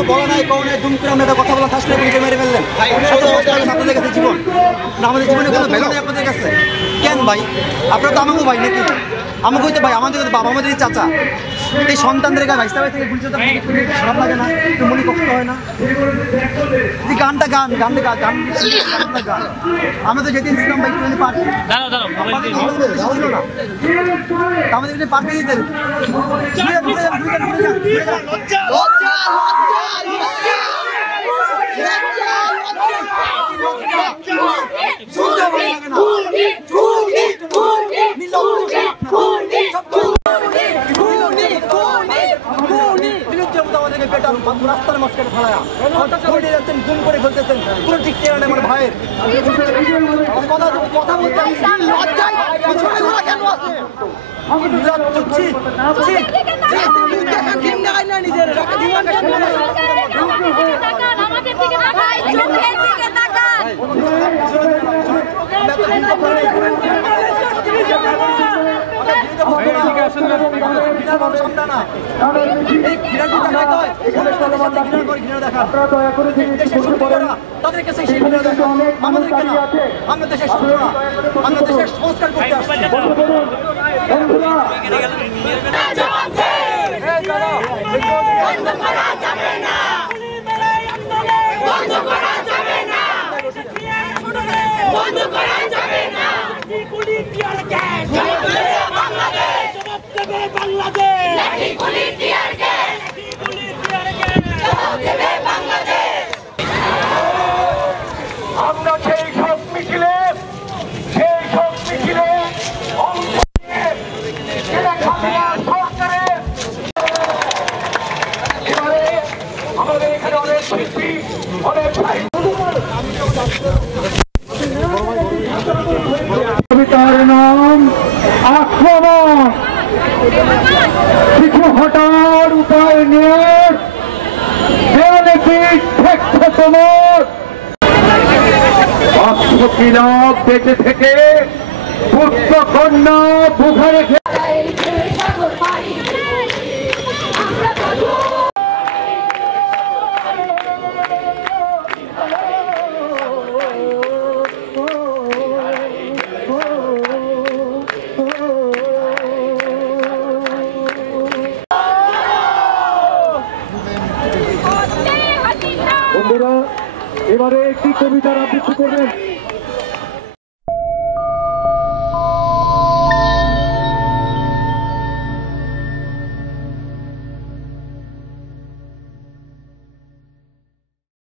কোনো বলা নাই কোনো নাই দুম করে আমরা কথা বলা থাকলে পুলিশে মেরে ফেললেন আপনাদের কাছে জীবন না আমাদের জীবনে কোনো ভ্যালু নেই আপনাদের কাছে কেন ভাই আপনারা তো আমাকেও ভাই নাকি আমাকে হইতে ভাই আমাদের বাবা আমাদের চাচা এই সন্তানদের গায়ে ভাইসা ভাই থেকে বুঝতে খারাপ লাগে না একটু মনে কষ্ট হয় না এই গানটা গান গানটা গান গান আমরা তো যেতে ইসলাম ভাই একটু পার্ক আমাদের এখানে পার্কে যেতে রাস্তার মাঝখানে ফেলায়া যাচ্ছেন গুম করে ফেলতেছেন পুরো ঠিক চেয়ারে আমার ভাইয়ের কথা বলতে তাদের কাছে আমাদেরকে না আমরা দেশের আমরা দেশের সংস্কার করতে আসছি আমরা সেই সব মিছিলে সরকারের এবারে আমাদের এখানে অনেক শিল্পী অনেক কবিতার নাম আক্রমণ কিছু হটার উপায় নিয়ে তোমার অক্ষকিলাপ বেঁচে থেকে পুত্র কন্যা বুকে রেখে বন্ধুরা এবারে একটি কবিতার আবৃত্তি করবেন।